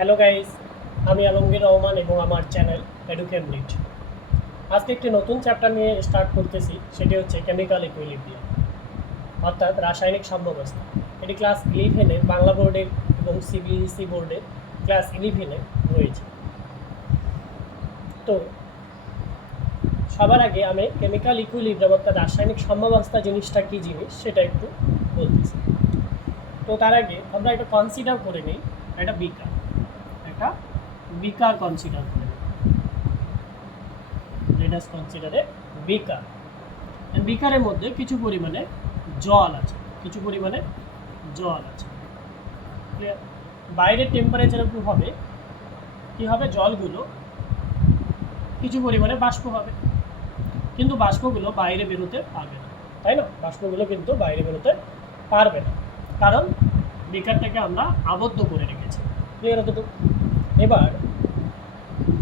Hello guys, আমি আলমগীর রহমান এবং আমার চ্যানেল এডুকেম নিট। আজকে একটি নতুন চ্যাপ্টার নিয়ে স্টার্ট করতেছি, সেটি হচ্ছে কেমিক্যাল ইকুইলিব্রিয়াম অর্থাৎ রাসায়নিক সাম্যাবস্থা। এটি ক্লাস 11-এ বাংলা বোর্ডের এবং সিবিএসই বোর্ডের ক্লাস 11-এ রয়েছে। তো সবার আগে আমি কেমিক্যাল ইকুইলিব্রিয়াম অর্থাৎ রাসায়নিক সাম্যাবস্থা জিনিসটা কী জিনিস সেটা একটু বলতেছি। তো তার আগে আমরা একটা কনসিডার করে নিই, একটা বিকার কনসিডার করে নিই। লেট আস কনসিডার এ বিকার। বিকারের মধ্যে কিছু পরিমাণে জল আছে, বাইরের টেম্পারেচার উপর হবে কি হবে, জলগুলো কিছু পরিমাণে বাষ্প হবে, কিন্তু বাষ্পগুলো বাইরে বেরোতে পারবে না, তাই না? বাষ্পগুলো কিন্তু বাইরে বেরোতে পারবে না, কারণ বিকারটাকে আমরা আবদ্ধ করে রেখেছি। ক্লিয়ার হতো? এবার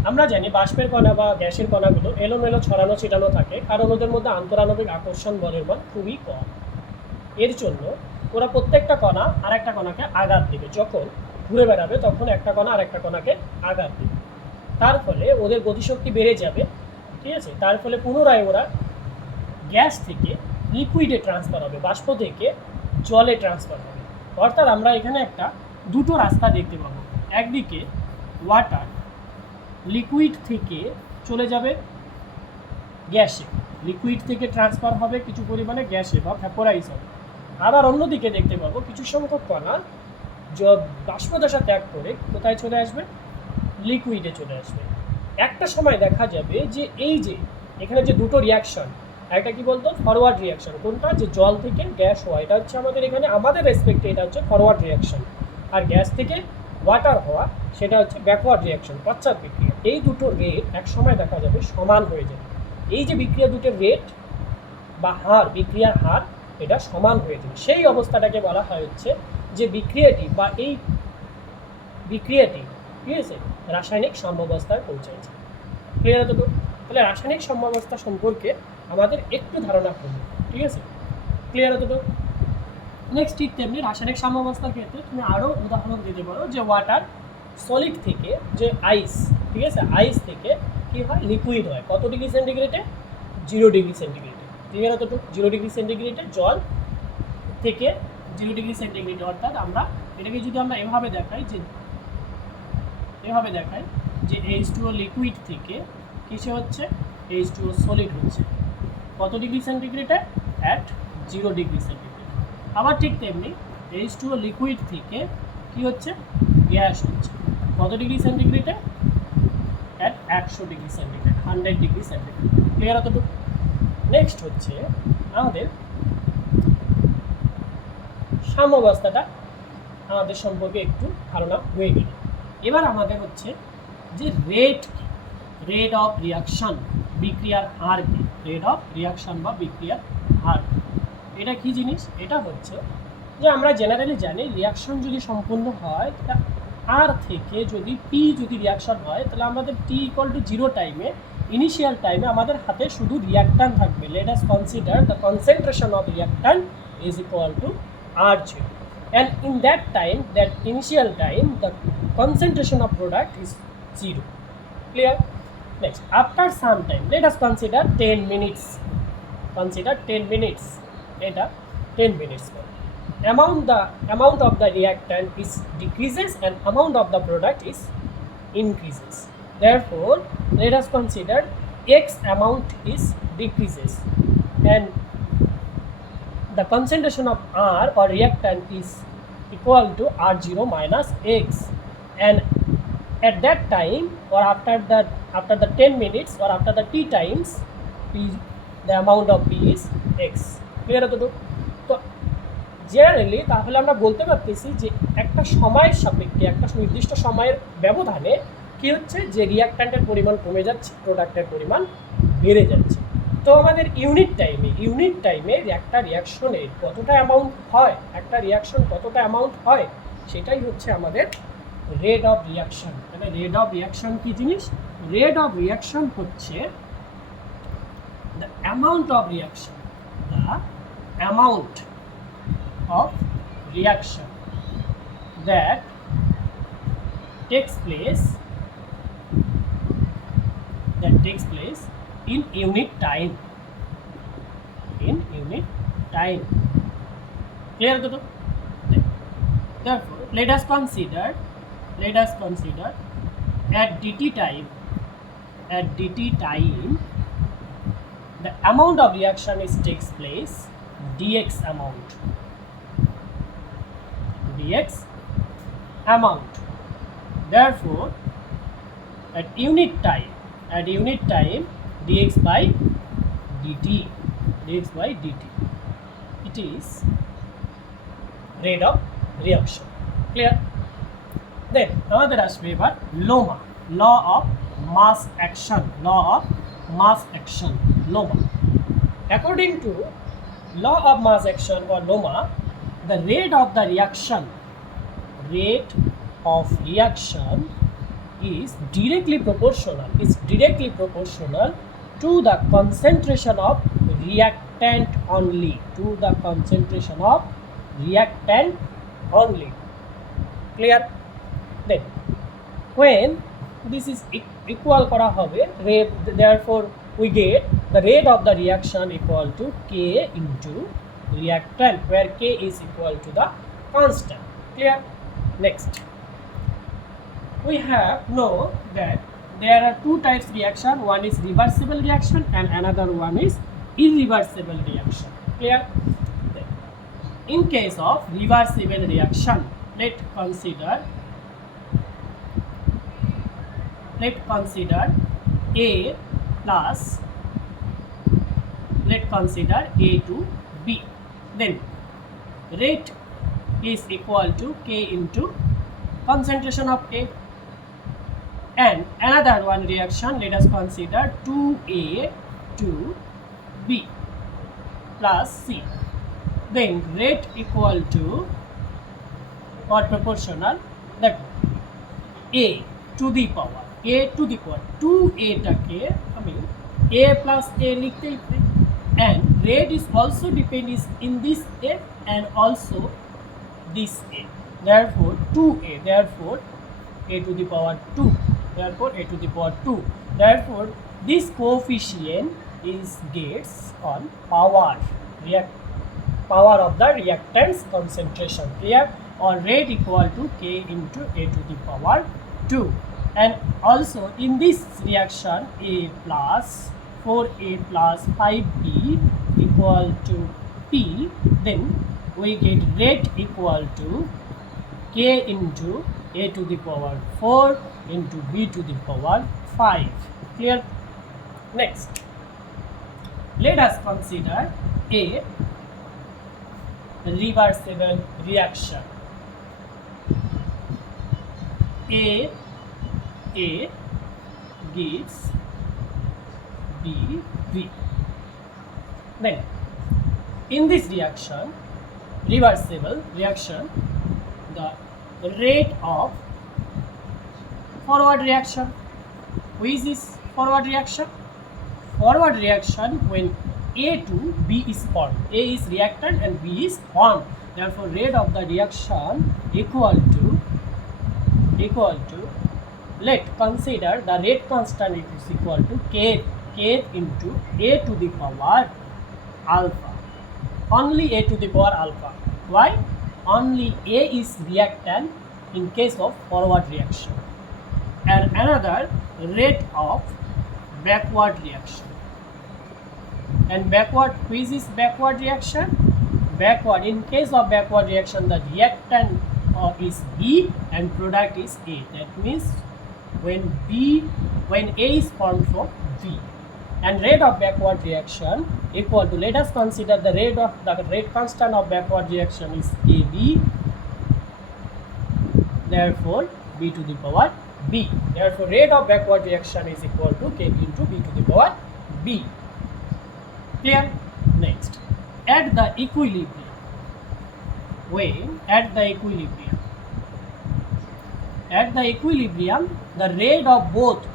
আমরা জানি বাষ্পের কণা বা গ্যাসের কণাগুলো এলোমেলো ছড়ানো ছিটানো থাকে, কারণ ওদের মধ্যে আন্তরাণবিক আকর্ষণ বলের মান খুবই কম। এর জন্য ওরা প্রত্যেকটা কণা আর একটা কণাকে আঘাত দেবে, যখন ঘুরে বেড়াবে তখন একটা কণা আর একটা কণাকে আঘাত দেবে, তার ফলে ওদের গতিশক্তি বেড়ে যাবে। ঠিক আছে? তার ফলে পুনরায় ওরা গ্যাস থেকে লিকুইডে ট্রান্সফার হবে, বাষ্প থেকে জলে ট্রান্সফার হবে। অর্থাৎ আমরা এখানে দুটো রাস্তা দেখতে পাবো। একদিকে ওয়াটার লিকুইড থেকে চলে যাবে গ্যাসে, লিকুইড থেকে ট্রান্সফার হবে কিছু পরিমাণে গ্যাসে বা ভ্যাপোরাইজ হবে। আবার অন্যদিকে দেখতে পাবো কিছু সংখ্যক কণা বাষ্পদশা ত্যাগ করে কোথায় চলে আসবে, লিকুইডে চলে আসবে। একটা সময় দেখা যাবে যে এই যে এখানে যে দুটো রিয়াকশন, একটা কি বলতো ফরওয়ার্ড রিয়াকশন, কোনটা যে জল থেকে গ্যাস হওয়া, এটা হচ্ছে আমাদের এখানে আমাদের রেসপেক্টে এটা হচ্ছে ফরওয়ার্ড রিয়াকশন, আর গ্যাস থেকে ওয়াটার হওয়া সেটা হচ্ছে ব্যাকওয়ার্ড রিয়াকশন, পশ্চাৎ বিক্রিয়া। এই দুটো রেট এক সময় দেখা যাবে সমান হয়ে যাবে। এই যে বিক্রিয়া দুটোর রেট বা হার, বিক্রিয়ার হার এটা সমান হয়ে যাবে। সেই অবস্থাটাকে বলা হয় হচ্ছে যে বিক্রিয়াটি বা এই বিক্রিয়াটি, ঠিক আছে, রাসায়নিক সাম্যাবস্থায় পৌঁছেছে। ক্লিয়ার হতো? তাহলে রাসায়নিক সাম্যাবস্থা সম্পর্কে আমাদের একটু ধারণা করবে, ঠিক আছে? ক্লিয়ার হতো? নেক্সট ঠিক তেমনি রাসায়নিক সাম্যাবস্থার ক্ষেত্রে তুমি আরও উদাহরণ দিতে পারো যে ওয়াটার সলিড থেকে যে আইস, ঠিক আছে, আইস থেকে কী হয়, লিকুইড হয় কত ডিগ্রি সেন্টিগ্রেডে, 0 ডিগ্রি সেন্টিগ্রেডে। ক্লিয়ার হতো? 0 ডিগ্রি সেন্টিগ্রেডে জল থেকে 0 ডিগ্রি সেন্টিগ্রেডে। অর্থাৎ আমরা এটাকে যদি আমরা এভাবে দেখাই যে H2O লিকুইড থেকে কিসে হচ্ছে, H2O সলিড হচ্ছে কত ডিগ্রি সেন্টিগ্রেডে, অ্যাট 0 ডিগ্রি সেন্টিগ্রেড। আবার ঠিক তেমনি H2O লিকুইড থেকে কি হচ্ছে, গ্যাস হচ্ছে কত ডিগ্রি সেন্টিগ্রেডে, at 100 degree centigrade, 100 degree centigrade. Clear হতো? নেক্সট হচ্ছে আমাদের সাম্যাবস্থাটা আমাদের সম্পর্কে একটু ধারণা হয়ে গেল। এবার আমাদের হচ্ছে যে রেট অফ রিয়াকশন, বিক্রিয়ার হার কি, রেট অফ রিয়াকশন বা বিক্রিয়ার হার, এটা কি জিনিস? এটা হচ্ছে যে আমরা জেনারেলি জানি রিয়াকশন যদি সম্পূর্ণ হয় তাহলে আর থেকে যদি পি যদি রিয়াকশন হয় তাহলে আমাদের টি ইকুয়াল টু 0 টাইমে, ইনিশিয়াল টাইমে আমাদের হাতে শুধু রিয়াক্ট্যান্ট থাকবে। Let us consider the concentration of reactant is equal to R0, and in that time, that initial time, the concentration of product is 0. Clear? Next, after some time, let us consider 10 minutes. Consider 10 minutes. Eta 10 minutes. Amount of the reactant is decreases and amount of the product is increases. Therefore, let us consider X amount is decreases and the concentration of R or reactant is equal to R0 minus X, and at that time or after the 10 minutes or after the T times, the amount of P is X. Clear হতো? তো generally তাহলে আমরা বলতে পারতেছি যে একটা সময়ের সাপেক্ষে, একটা নির্দিষ্ট সময়ের ব্যবধানে কি হচ্ছে, যে রিয়াক্ট্যান্টের পরিমাণ কমে যাচ্ছে, প্রোডাক্টের পরিমাণ বেড়ে যাচ্ছে। তো আমাদের ইউনিট টাইমে একটা রিয়াকশনের কতটা অ্যামাউন্ট হয়, একটা রিয়াকশন কতটা অ্যামাউন্ট হয়, সেটাই হচ্ছে আমাদের রেট অফ রিয়াকশন। তাহলে রেট অফ রিয়াকশন কি জিনিস? রেট অফ রিয়াকশন হচ্ছে the amount of reaction, that takes place in unit time. In unit time. Clear to? Therefore, let us consider at dt time the amount of reaction is takes place dx amount. Therefore, at unit time dx by dt it is rate of reaction. Clear? Then আমাদের আসবে এবার লোমা, law of mass action. LOMA. According to law of mass action or LOMA, the rate of reaction is directly proportional to the concentration of reactant only. Clear? Then when this is equal করা হবে, therefore we get the rate of the reaction equal to K into reactant, where K is equal to the constant. Clear? Next, we have know that there are two types reaction. One is reversible reaction and another one is irreversible reaction. Clear? Then, in case of reversible reaction, let's consider A plus, let's consider A to B. Then rate is equal to K into concentration of A. And another one reaction, let us consider 2A to B plus C. Then rate equal to or proportional that A to the power 2A টাকে আমি A plus A লিখতেই পারি, and rate is also depends in this A and also this A. Therefore 2A, therefore A to the power 2, therefore this coefficient is gets on power of the reactant's concentration. Clear? Or rate equal to K into A to the power 2. And also in this reaction A plus 4A plus 5B equal to P, then we get rate equal to K into A to the power 4 into B to the power 5. Clear? Next, let us consider a reversible reaction. A gives B. Then in this reaction, reversible reaction, the rate of forward reaction. Which is forward reaction? Forward reaction when A to B is formed. A is reactant and B is formed. Therefore, rate of the reaction equal to let's consider the rate constant is equal to K into A to the power alpha. Only A to the power alpha. Why? Only A is reactant in case of forward reaction, and another rate of backward reaction. And backward, which is backward reaction? Backward, in case of backward reaction, the reactant is B and product is A. That means when A is formed from B. And rate of backward reaction equal to, let us consider the rate constant of backward reaction is AB. Therefore, B to the power B. Therefore, rate of backward reaction is equal to K into B to the power B. Clear? Next, at the equilibrium, the rate of both,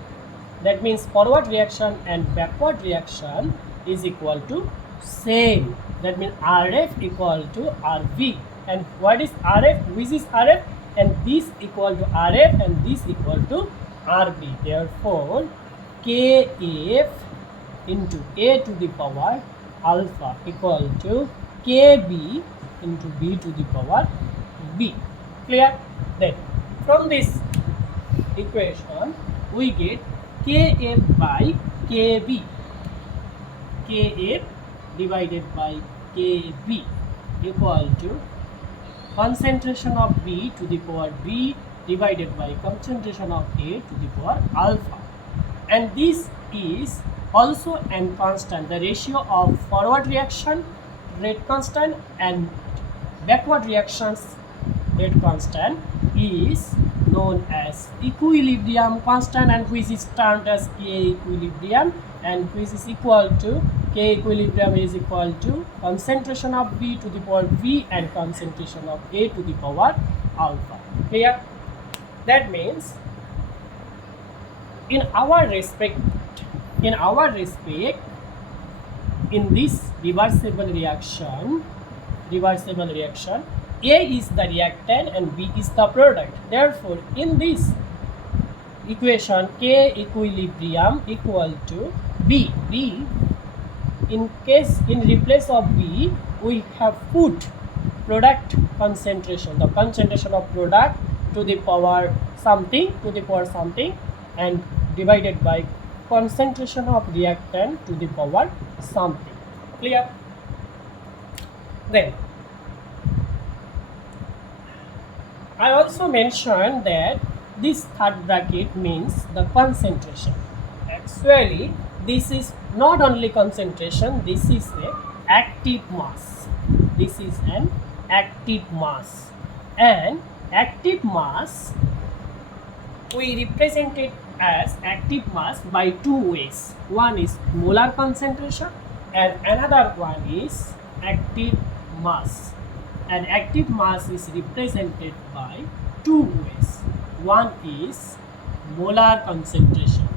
that means forward reaction and backward reaction, is equal to same. That means RF equal to RV. And what is RF? Which is RF? and this equal to Rf and this equal to Rb. Therefore, Kf into A to the power alpha equal to Kb into B to the power B. Clear? Then from this equation we get Kf by Kb. Kf divided by Kb equal to concentration of B to the power B divided by concentration of A to the power alpha. And this is also n constant. The ratio of forward reaction rate constant and backward reactions rate constant is known as equilibrium constant, and which is termed as K equilibrium, and which is equal to K equilibrium is equal to concentration of B to the power V and concentration of A to the power alpha. Clear? That means in our respect, in this reversible reaction, A is the reactant and B is the product. Therefore, in this equation, K equilibrium equal to B. In replace of B, we have put product concentration, the concentration of product to the power something, and divided by concentration of reactant to the power something. Clear? Then I also mentioned that this third bracket means the concentration. Actually, this is not only concentration, this is an active mass. This is an active mass. And active mass, we represent it as active mass by two ways. One is molar concentration and another one is active mass. And active mass is represented by two ways. One is molar concentration.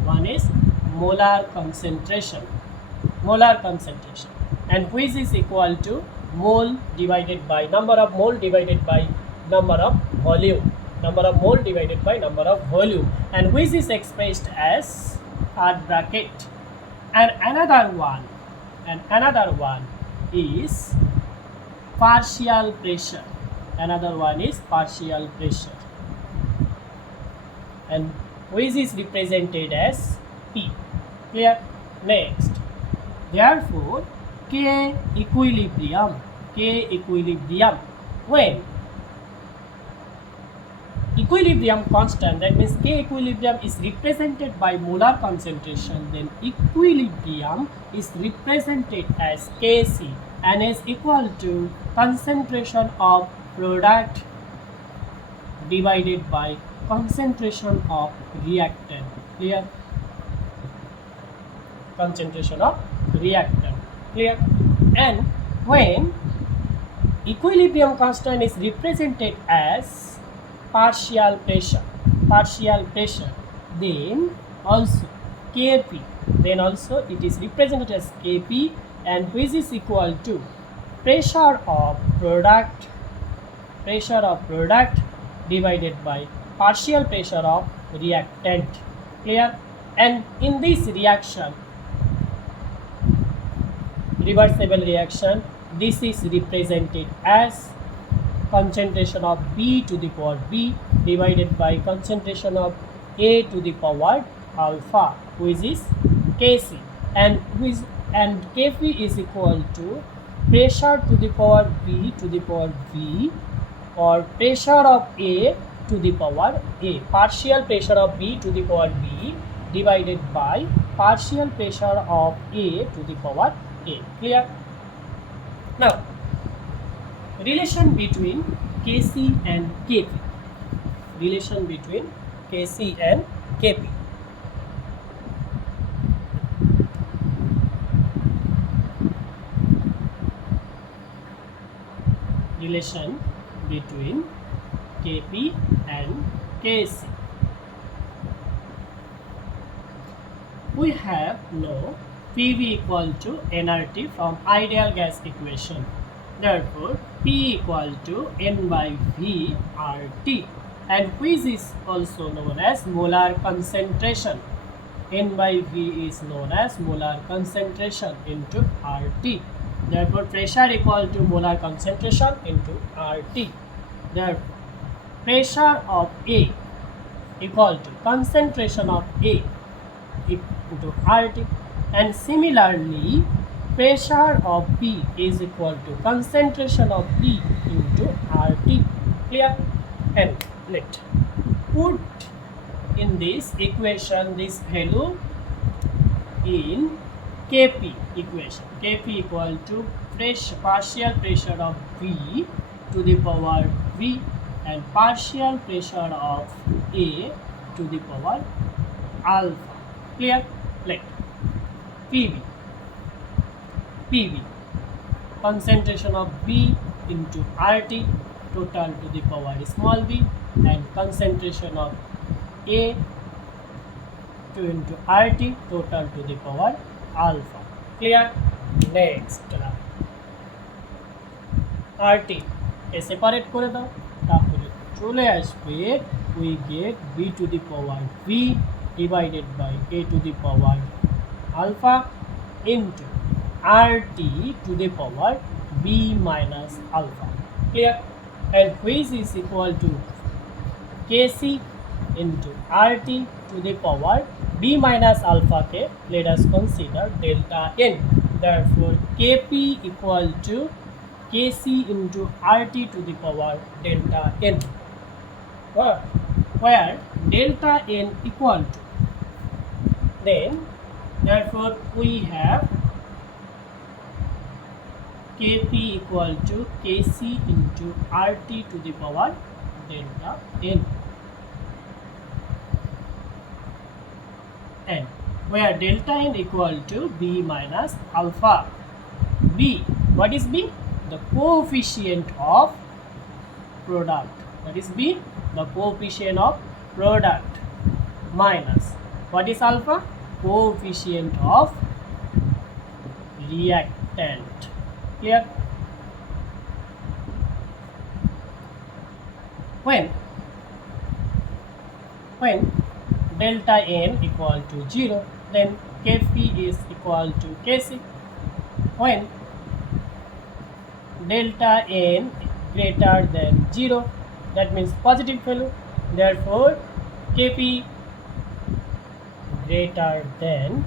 And which is equal to mole divided by number of mole divided by number of volume. And which is expressed as third bracket. And another one is partial pressure. And which is represented as P. Clear? Next, therefore, K equilibrium, when equilibrium constant, that means K equilibrium is represented by molar concentration, then equilibrium is represented as Kc and is equal to concentration of product divided by concentration of reactant. Clear? Concentration of reactant. Clear? And when equilibrium constant is represented as partial pressure, then also Kp, it is represented as Kp, and which is equal to pressure of product divided by partial pressure of reactant. Clear? And in this reaction, reversible reaction, this is represented as concentration of B to the power B divided by concentration of A to the power alpha, which is Kc, and Kp is equal to pressure to the power B to the power V, or pressure of A to the power A, partial pressure of B to the power B divided by partial pressure of A to the power A. Clear? Now, relation between Kc and Kp. Relation between Kc and Kp. Relation between Kp and Kc. We have no PV equal to nRT from ideal gas equation. Therefore, P equal to N by V RT. and which is also known as molar concentration. N by V is known as molar concentration into RT. Therefore, pressure equal to molar concentration into RT. Therefore, pressure of A equal to concentration of A into RT, and similarly, pressure of B is equal to concentration of E into RT. Clear? And let put in this equation this value in Kp equation. Kp equal to partial pressure of V to the power V and partial pressure of A to the power alpha. Clear? Let PV concentration of B into RT total to the power small b, and concentration of A to into RT total to the power alpha. Clear? Next RT a separate করে দাও, তাহলে চলে আসবে we get B to the power V divided by A to the power alpha into RT to the power B minus alpha. Clear? And which is equal to Kc into RT to the power B minus alpha ke let us consider delta N. Therefore, Kp equal to Kc into RT to the power delta N, where delta N equal to, then therefore we have Kp equal to Kc into RT to the power delta N, and where delta N equal to B minus alpha. B, what is B? The coefficient of product. What is B? The coefficient of product minus what is alpha? Coefficient of reactant. Clear? When delta N equal to 0, then Kp is equal to Kc. When delta N greater than 0, that means positive value, therefore Kp greater than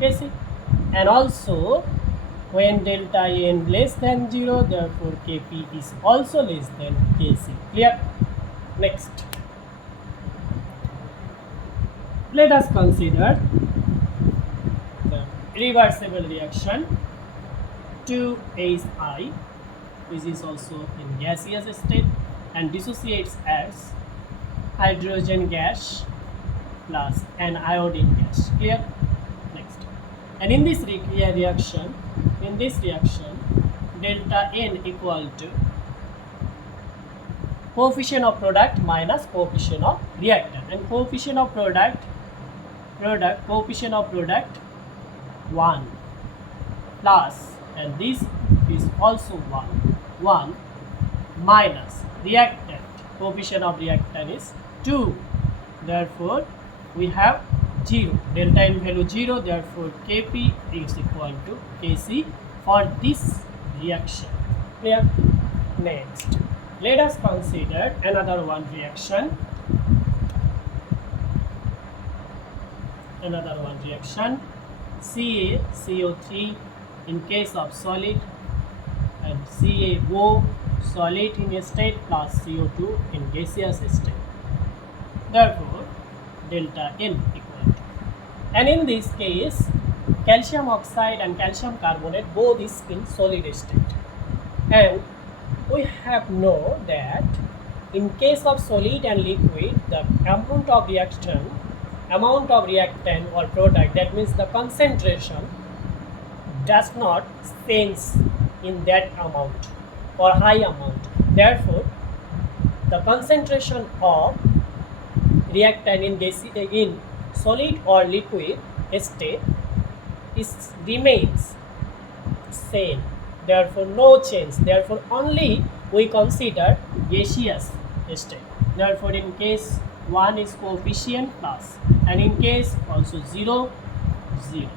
Kc. And also when delta N less than 0, therefore Kp is also less than Kc. Clear? Next, let us consider the reversible reaction 2HI, which is also in gaseous state and dissociates as hydrogen gas plus an iodine gas. Clear? Next, and in this reaction, delta N equal to coefficient of product minus coefficient of reactant, and coefficient of product 1 plus, and this is also 1 minus reactant, coefficient of reactant is 2, therefore we have 0, delta N value 0, therefore Kp is equal to Kc for this reaction. Clear? Next, let us consider another one reaction. CaCO3 in case of solid, and CaO solid in a state plus CO2 in gaseous state. Therefore, delta N equal to, and in this case calcium oxide and calcium carbonate both is in solid state, and we have know that in case of solid and liquid, the amount of reactant or product, that means the concentration does not change in that amount or high amount. Therefore, the concentration of reactant in solid or liquid state remains same. Therefore, no change. Therefore, only we consider gaseous state. therefore in case 1 is coefficient plus, and in case also 0, 0,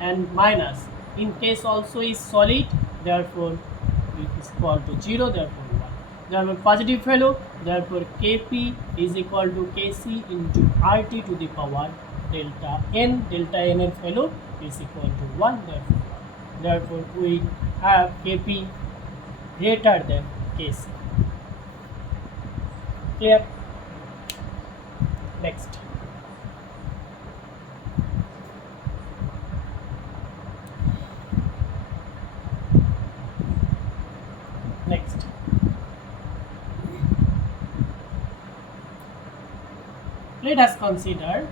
and minus, in case also is solid, therefore it is equal to 0, therefore 1. Therefore positive value, therefore Kp is equal to Kc into RT to the power delta n value is equal to 1, therefore we have Kp greater than Kc. Clear? Next. Let us consider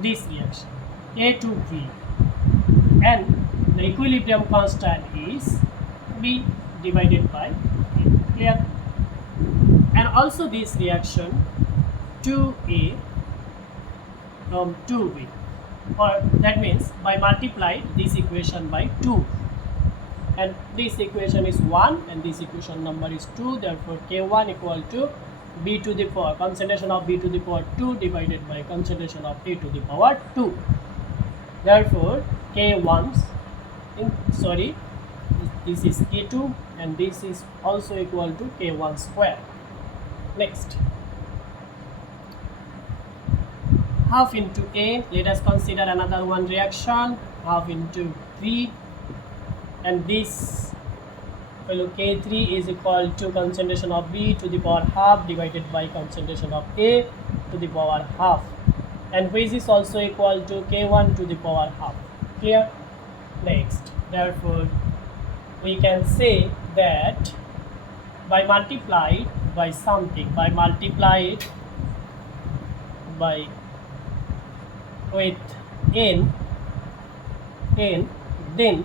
this reaction A to B, and the equilibrium constant is B divided by A. Clear? And also this reaction 2A from 2B, or that means by multiply this equation by 2, and this equation is 1 and this equation number is 2, therefore K1 equal to B to the power concentration of B to the power 2 divided by concentration of A to the power 2. Therefore K1 this is K2 and this is also equal to K1 square. Next, half into A, let us consider another one reaction, half into 3, and this value K3 is equal to concentration of B to the power half divided by concentration of A to the power half, and which is also equal to K1 to the power half. Clear? Next, therefore we can say that by multiplied by something, by multiplied by with n, then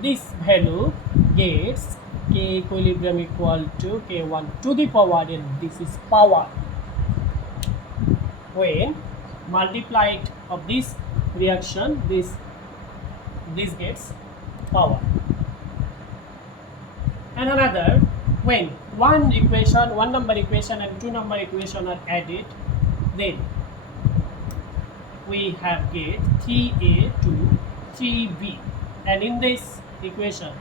this value gets K equilibrium equal to K1 to the power n. This is power. When multiplied of this reaction, this gets power. And another, when one number equation and two number equation are added, then we have get 3A to 3B, and in this equation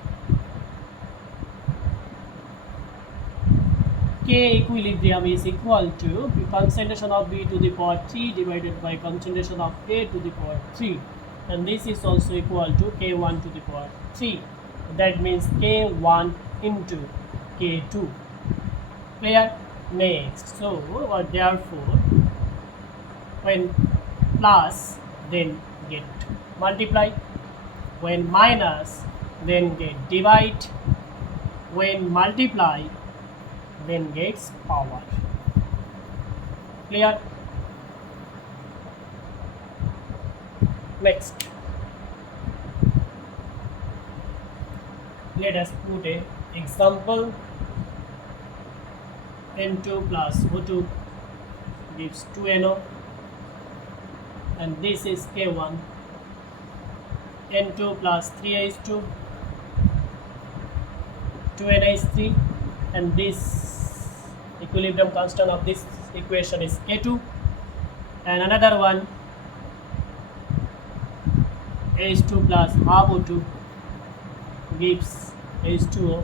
K equilibrium is equal to concentration of B to the power 3 divided by concentration of A to the power 3, and this is also equal to K1 to the power 3. That means K1 into K2. Clear? Next, so therefore when plus then get multiply, when minus then get divide, when multiply then gets power. Clear? Next, let us put a example. N2 plus O2 gives 2NO, and this is K1. N2 plus 3H2, 2NH3, and this equilibrium constant of this equation is K2. And another one, H2 plus half O2 gives H2O.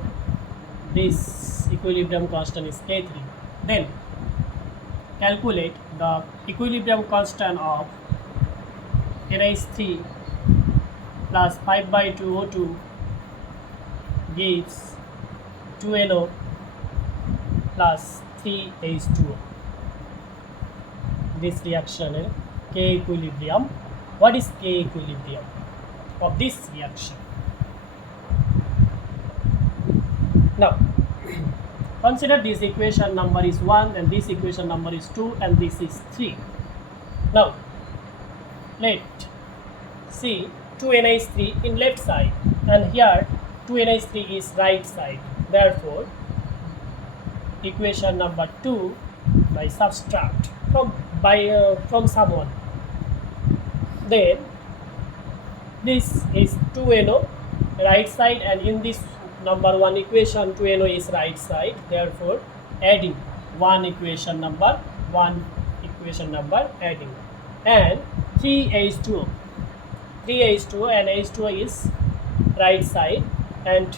This equilibrium constant is K3. Then calculate the equilibrium constant of NH3 plus 5 by 2 O2 gives 2NO plus 3H2O. This reaction is K equilibrium. What is K equilibrium of this reaction? Now consider this equation number is 1 and this equation number is 2 and this is 3. Now let see 2NH3 in left side and here 2NH3 is right side. Therefore equation number 2 by subtract from someone, then this is 2NO right side, and in this number 1 equation 2NO is right side, therefore adding one equation number adding, and 3H2O. 3H2O, and H2O is right side, and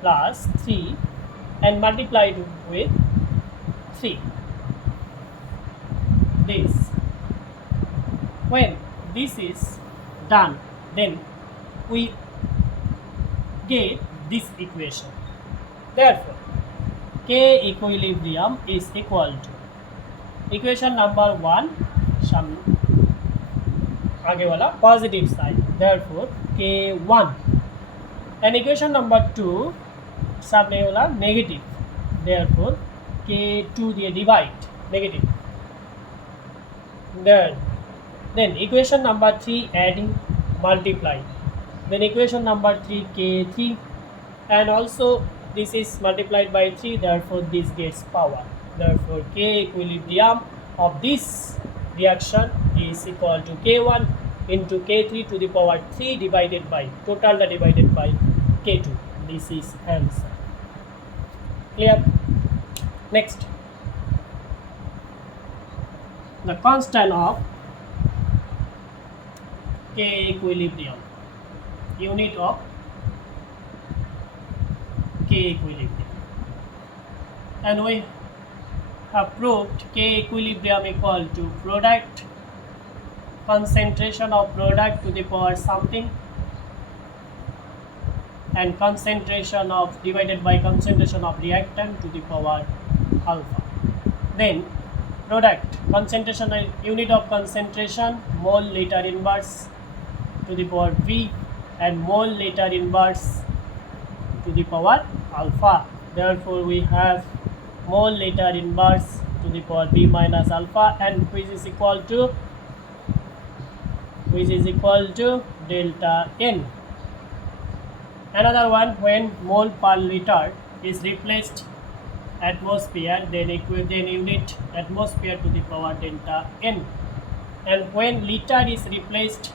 plus 3 and multiplied with 3. This, when this is done, then we get this equation. Therefore, K equilibrium is equal to equation number 1 some आगे वाला positive side, therefore K1, and equation number 2 सामने वाला negative, therefore K2 दिए divide negative. Then equation number 3 adding multiply, then equation number 3 K3, and also this is multiplied by 3, therefore this gets power. Therefore K equilibrium of this reaction is equal to K1 into K3 to the power 3 divided by total divided by K2. This is answer. Clear? Next, the constant of K equilibrium, unit of K equilibrium, and we have proved K equilibrium equal to product concentration of product to the power something, and concentration of divided by concentration of reactant to the power alpha. Then product concentration, unit of concentration, mole liter inverse to the power V, and mole liter inverse to the power alpha. Therefore we have mole liter inverse to the power B minus alpha, and which is equal to delta N. Another one, when mole per liter is replaced atmosphere, then unit atmosphere to the power delta N, and when liter is replaced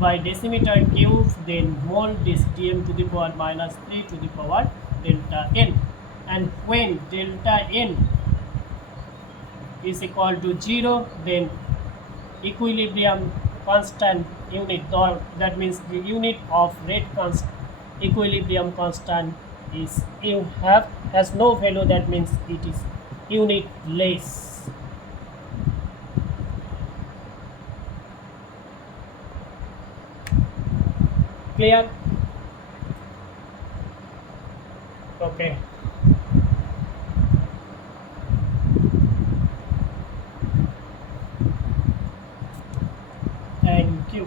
by decimeter cube, then mole dm to the power minus 3 to the power delta N, and when delta N is equal to 0, then equilibrium constant unit, or that means the unit of rate constant, equilibrium constant is has no value, that means it is unitless. Clear? Okay. Thank you.